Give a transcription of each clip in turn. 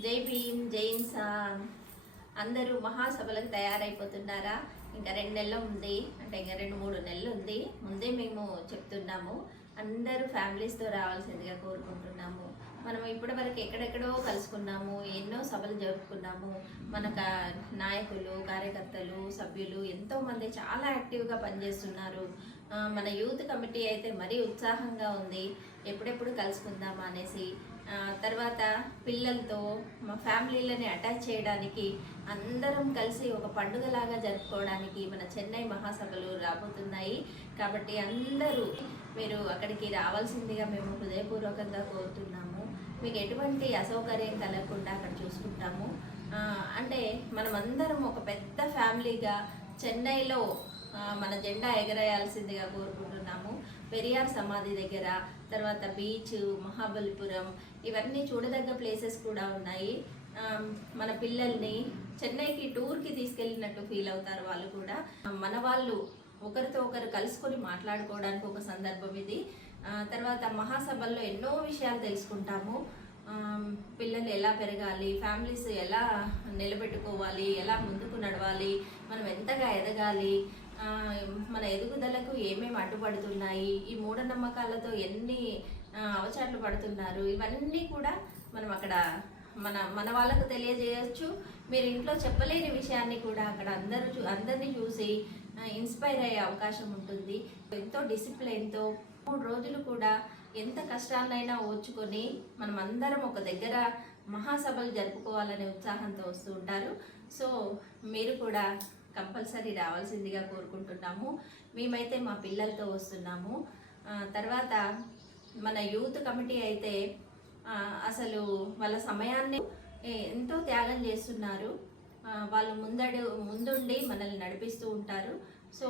జై భీమ్, జై ఇన్సాన్. అందరూ మహాసభలకు తయారైపోతున్నారా? ఇంకా 2 నెలలు ఉంది, అంటే ఇంకా 2-3 నెలలు ఉంది. ముందే మేము చెప్తున్నాము, అందరూ ఫ్యామిలీస్తో రావాల్సిందిగా కోరుకుంటున్నాము. మనం ఇప్పటి వరకు ఎక్కడెక్కడో కలుసుకున్నాము, ఎన్నో సభలు జరుపుకున్నాము. మన నాయకులు, కార్యకర్తలు, సభ్యులు ఎంతోమంది చాలా యాక్టివ్గా పనిచేస్తున్నారు. మన యూత్ కమిటీ అయితే మరీ ఉత్సాహంగా ఉంది, ఎప్పుడెప్పుడు కలుసుకుందామా అనేసి. తర్వాత పిల్లలతో మా ఫ్యామిలీలని అటాచ్ చేయడానికి, అందరం కలిసి ఒక పండుగలాగా జరుపుకోవడానికి మన చెన్నై మహాసభలు రాబోతున్నాయి. కాబట్టి అందరూ మీరు అక్కడికి రావాల్సిందిగా మేము హృదయపూర్వకంగా కోరుతున్నాము. మీకు ఎటువంటి అసౌకర్యం కలగకుండా అక్కడ చూసుకుంటాము. అంటే మనమందరం ఒక పెద్ద ఫ్యామిలీగా చెన్నైలో మన జెండా ఎగరేయాల్సిందిగా కోరుకుంటున్నాము. పెరియార్ సమాధి దగ్గర, తర్వాత బీచ్, మహాబలిపురం, ఇవన్నీ చూడదగ్గ ప్లేసెస్ కూడా ఉన్నాయి. మన పిల్లల్ని చెన్నైకి టూర్కి తీసుకెళ్ళినట్టు ఫీల్ అవుతారు వాళ్ళు కూడా. మన వాళ్ళు ఒకరితో ఒకరు కలుసుకొని మాట్లాడుకోవడానికి ఒక సందర్భం ఇది. తర్వాత మహాసభల్లో ఎన్నో విషయాలు తెలుసుకుంటాము. పిల్లలు ఎలా పెరగాలి, ఫ్యామిలీస్ ఎలా నిలబెట్టుకోవాలి, ఎలా ముందుకు నడవాలి, మనం ఎంతగా ఎదగాలి, మన ఎదుగుదలకు ఏమేమి అడ్డుపడుతున్నాయి, ఈ మూఢనమ్మకాలతో ఎన్ని అవచాట్లు పడుతున్నారు, ఇవన్నీ కూడా మనం అక్కడ మన వాళ్ళకు తెలియజేయచ్చు. మీరు ఇంట్లో చెప్పలేని విషయాన్ని కూడా అక్కడ అందరినీ చూసి ఇన్స్పైర్ అయ్యే అవకాశం ఉంటుంది. ఎంతో డిసిప్లైన్తో 3 రోజులు కూడా ఎంత కష్టాలైనా ఓర్చుకొని మనం అందరం ఒక దగ్గర మహాసభలు జరుపుకోవాలనే ఉత్సాహంతో వస్తూ ఉంటారు. సో మీరు కూడా కంపల్సరీ రావాల్సిందిగా కోరుకుంటున్నాము. మేమైతే మా పిల్లలతో వస్తున్నాము. తర్వాత మన యూత్ కమిటీ అయితే అసలు వాళ్ళ సమయాన్ని ఎంతో త్యాగం చేస్తున్నారు. వాళ్ళు ముందుండి మనల్ని నడిపిస్తూ ఉంటారు. సో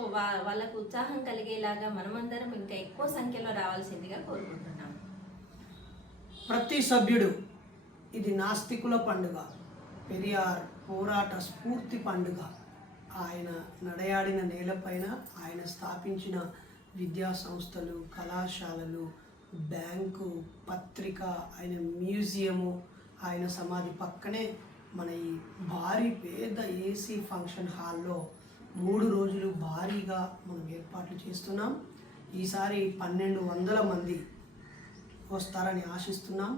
వాళ్ళకు ఉత్సాహం కలిగేలాగా మనమందరం ఇంకా ఎక్కువ సంఖ్యలో రావాల్సిందిగా కోరుకుంటున్నాము. ప్రతి సభ్యుడు ఇది నాస్తికుల పండుగ, పెరియార్ పోరాట స్ఫూర్తి పండుగ. ఆయన నడయాడిన నేలపైన ఆయన స్థాపించిన విద్యా సంస్థలు, కళాశాలలు, బ్యాంకు, పత్రిక, ఆయన మ్యూజియము, ఆయన సమాధి పక్కనే మన ఈ భారీ పేద ఏసీ ఫంక్షన్ హాల్లో 3 రోజులు భారీగా మనం ఏర్పాట్లు చేస్తున్నాం. ఈసారి 1200 మంది వస్తారని ఆశిస్తున్నాం.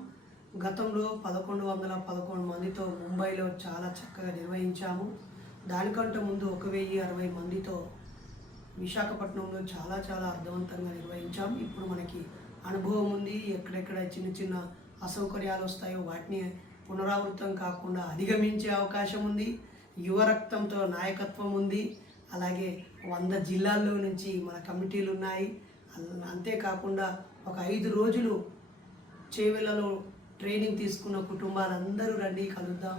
గతంలో 1111 మందితో ముంబైలో చాలా చక్కగా నిర్వహించాము. దానికంటే ముందు 1060 మందితో విశాఖపట్నంలో చాలా అర్థవంతంగా నిర్వహించాం. ఇప్పుడు మనకి అనుభవం ఉంది. ఎక్కడెక్కడ చిన్న చిన్న అసౌకర్యాలు వస్తాయో వాటిని పునరావృతం కాకుండా అధిగమించే అవకాశం ఉంది. యువ రక్తంతో నాయకత్వం ఉంది. అలాగే 100 జిల్లాల్లో నుంచి మన కమిటీలు ఉన్నాయి. అంతేకాకుండా ఒక 5 రోజులు చేవెళ్లలో ట్రైనింగ్ తీసుకున్న కుటుంబాలందరూ రండి, కలుద్దాం.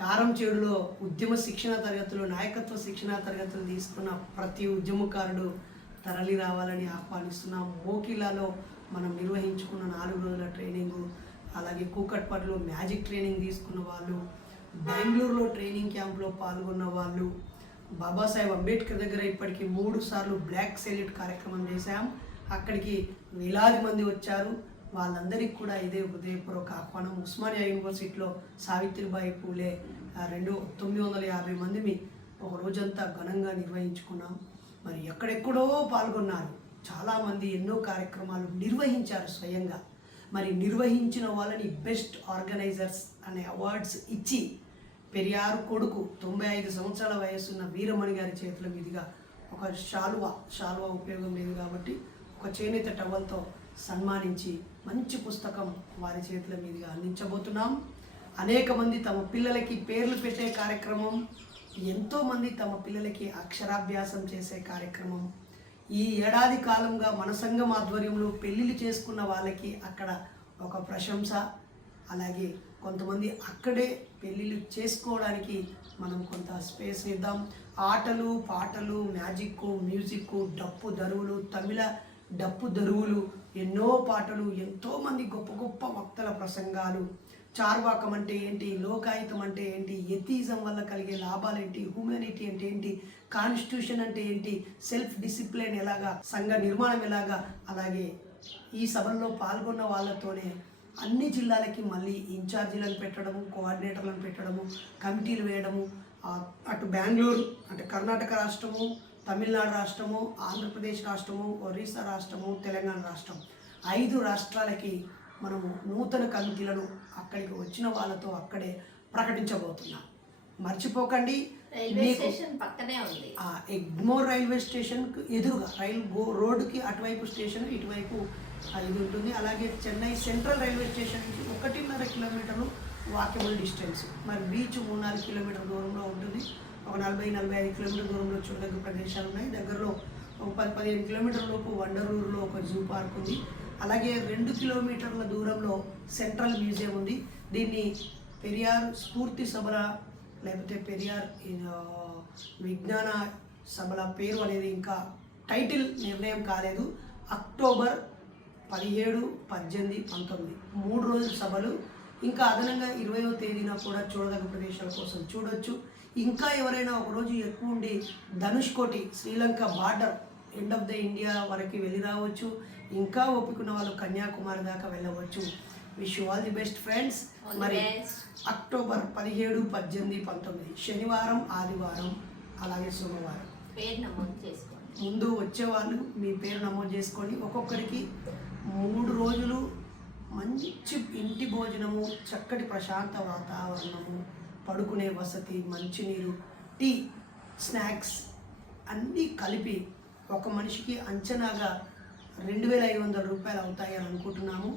కారంచేడులో ఉద్యమ శిక్షణ తరగతులు, నాయకత్వ శిక్షణ తరగతులు తీసుకున్న ప్రతి ఉద్యమకారుడు తరలి రావాలని ఆహ్వానిస్తున్నాం. మోకిలాలో మనం నిర్వహించుకున్న 4 రోజుల ట్రైనింగు, అలాగే కూకట్పట్లో మ్యాజిక్ ట్రైనింగ్ తీసుకున్న వాళ్ళు, బెంగళూరులో ట్రైనింగ్ క్యాంప్లో పాల్గొన్న వాళ్ళు, బాబాసాహెబ్ అంబేద్కర్ దగ్గర ఇప్పటికీ 3 సార్లు బ్లాక్ సెల్యూట్ కార్యక్రమం చేశాం. అక్కడికి వేలాది మంది వచ్చారు. వాళ్ళందరికీ కూడా ఇదే హృదయపూర్వక ఆహ్వానం. ఉస్మానియా యూనివర్సిటీలో సావిత్రిబాయి పూలే 950 మందిని ఒక రోజంతా ఘనంగా నిర్వహించుకున్నాం. మరి ఎక్కడెక్కడో పాల్గొన్నారు. చాలామంది ఎన్నో కార్యక్రమాలు నిర్వహించారు స్వయంగా. మరి నిర్వహించిన వాళ్ళని బెస్ట్ ఆర్గనైజర్స్ అనే అవార్డ్స్ ఇచ్చి, పెరియారు కొడుకు 95 సంవత్సరాల వయసున్న వీరమణి గారి చేతుల మీదుగా ఒక శాలువా ఉపయోగం లేదు కాబట్టి ఒక చేనేత టవల్తో సన్మానించి మంచి పుస్తకం వారి చేతుల మీదుగా అందించబోతున్నాం. అనేక మంది తమ పిల్లలకి పేర్లు పెట్టే కార్యక్రమం, ఎంతోమంది తమ పిల్లలకి అక్షరాభ్యాసం చేసే కార్యక్రమం. ఈ ఏడాది కాలంగా మన సంఘం ఆధ్వర్యంలో పెళ్ళిళ్ళు చేసుకున్న వాళ్ళకి అక్కడ ఒక ప్రశంస, అలాగే కొంతమంది అక్కడే పెళ్ళిళ్ళు చేసుకోవడానికి మనం కొంత స్పేస్ ఇద్దాం. ఆటలు, పాటలు, మ్యూజిక్, డప్పు దరువులు, తమిళ డప్పు దరువులు, ఎన్నో పాటలు, ఎంతోమంది గొప్ప వక్తల ప్రసంగాలు, చార్వాకం అంటే ఏంటి, లోకాయుతం అంటే ఏంటి, ఎథిజం వల్ల కలిగే లాభాలు ఏంటి, హ్యూమానిటీ అంటే ఏంటి, కాన్స్టిట్యూషన్ అంటే ఏంటి, సెల్ఫ్ డిసిప్లిన్ ఎలాగా, సంఘ నిర్మాణం ఎలాగా, అలాగే ఈ సభల్లో పాల్గొన్న వాళ్ళతోనే అన్ని జిల్లాలకి మళ్ళీ ఇన్ఛార్జీలను పెట్టడము, కోఆర్డినేటర్లను పెట్టడము, కమిటీలు వేయడము, అటు బెంగళూరు అంటే కర్ణాటక రాష్ట్రము, తమిళనాడు రాష్ట్రము, ఆంధ్రప్రదేశ్ రాష్ట్రము, ఒరిస్సా రాష్ట్రము, తెలంగాణ రాష్ట్రం 5 రాష్ట్రాలకి మనము నూతన కమిటీలను అక్కడికి వచ్చిన వాళ్ళతో అక్కడే ప్రకటించబోతున్నాం. మర్చిపోకండి, రైల్వే స్టేషన్ పక్కనే ఉంది. ఎగ్మోర్ రైల్వే స్టేషన్కి ఎదురుగా రోడ్డుకి అటువైపు స్టేషన్, ఇటువైపు ఇది ఉంటుంది. అలాగే చెన్నై సెంట్రల్ రైల్వే స్టేషన్కి 1.5 కిలోమీటర్లు వాకబుల్ డిస్టెన్స్. మరి బీచ్ 3-4 కిలోమీటర్ల దూరంలో ఉంటుంది. ఒక 40-45 కిలోమీటర్ల దూరంలో చూడదగ్గ ప్రదేశాలు ఉన్నాయి. దగ్గరలో ఒక 10-15 కిలోమీటర్ల లోపు వండరూరులో ఒక జూ పార్క్ ఉంది. అలాగే 2 కిలోమీటర్ల దూరంలో సెంట్రల్ మ్యూజియం ఉంది. దీన్ని పెరియార్ స్ఫూర్తి సభల లేకపోతే పెరియార్ విజ్ఞాన సభల పేరు అనేది ఇంకా టైటిల్ నిర్ణయం కాలేదు. అక్టోబర్ 17, 18, 19 3 రోజుల సభలు. ఇంకా అదనంగా 20వ తేదీన కూడా చూడదగ్గ ప్రదేశాల కోసం చూడొచ్చు. ఇంకా ఎవరైనా ఒకరోజు ఎక్కువ ఉండి Dhanushkodi Sri Lanka border end of the India వరకు వెళ్ళి రావచ్చు. ఇంకా ఒప్పుకున్న వాళ్ళు కన్యాకుమారి దాకా వెళ్ళవచ్చు. Wish you all the best friends. మరి అక్టోబర్ 17, 18, 19 శనివారం, ఆదివారం, అలాగే సోమవారం పేరు నమోదు చేసుకోండి. ముందు వచ్చేవాళ్ళు మీ పేరు నమోదు చేసుకోండి. ఒక్కొక్కరికి 3 రోజులు మంచి ఇంటి భోజనము, చక్కటి ప్రశాంత వాతావరణము, పడుకునే వసతి, మంచినీరు, టీ, స్నాక్స్ అన్నీ కలిపి ఒక మనిషికి అంచనాగా 2,500 రూపాయలు అవుతాయి అని అనుకుంటున్నాము.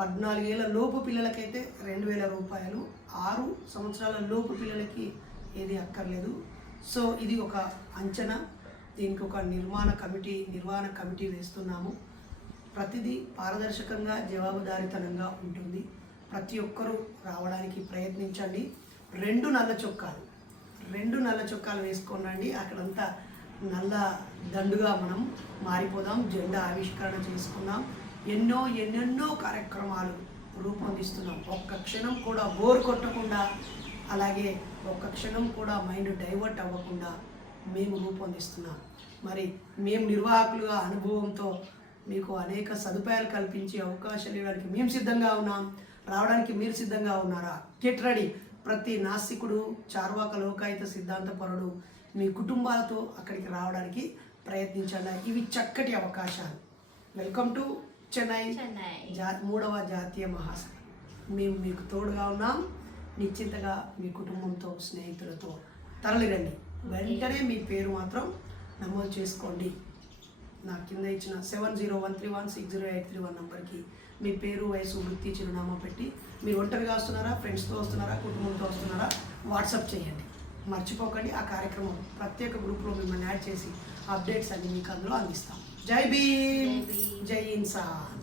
14 ఏళ్ళ లోపు పిల్లలకైతే 2,000 రూపాయలు, 6 సంవత్సరాల లోపు పిల్లలకి ఏది అక్కర్లేదు. సో ఇది ఒక అంచనా. దీనికి ఒక నిర్వహణ కమిటీ వేస్తున్నాము. ప్రతిదీ పారదర్శకంగా, జవాబుదారీతనంగా ఉంటుంది. ప్రతి ఒక్కరూ రావడానికి ప్రయత్నించండి. 2 నల్ల చొక్కాలు వేసుకోనండి. అక్కడంతా నల్ల దండుగా మనం మారిపోదాం. జెండా ఆవిష్కరణ చేసుకుందాం. ఎన్నెన్నో కార్యక్రమాలు రూపొందిస్తున్నాం. ఒక్క క్షణం కూడా బోర్ కొట్టకుండా, అలాగే ఒక్క క్షణం కూడా మైండ్ డైవర్ట్ అవ్వకుండా మేము రూపొందిస్తున్నాం. మరి మేము నిర్వాహకులుగా అనుభవంతో మీకు అనేక సదుపాయాలు కల్పించే అవకాశాలు ఇవ్వడానికి మేము సిద్ధంగా ఉన్నాం. రావడానికి మీరు సిద్ధంగా ఉన్నారా? Get ready. ప్రతి నాస్తికుడు, చార్వాక లోకాయుత సిద్ధాంతపరుడు మీ కుటుంబాలతో అక్కడికి రావడానికి ప్రయత్నించండి. ఇవి చక్కటి అవకాశాలు. వెల్కమ్ టు చెన్నై 3వ జాతీయ మహాసభ. మేము మీకు తోడుగా ఉన్నాం. నిశ్చింతగా మీ కుటుంబంతో, స్నేహితులతో తరలిరండి. వెంటనే మీ పేరు మాత్రం నమోదు చేసుకోండి. నా కింద ఇచ్చిన 7013160831 నంబర్కి మీ పేరు, వయసు, వృత్తి, చిరునామా పెట్టి మీరు ఒంటరిగా వస్తున్నారా, ఫ్రెండ్స్తో వస్తున్నారా, కుటుంబంతో వస్తున్నారా వాట్సాప్ చేయండి. మర్చిపోకండి. ఆ కార్యక్రమం ప్రత్యేక గ్రూప్లో మిమ్మల్ని యాడ్ చేసి అప్డేట్స్ అన్ని మీకు అందులో అందిస్తాం. జై భీమ్, జై ఇన్సాన్.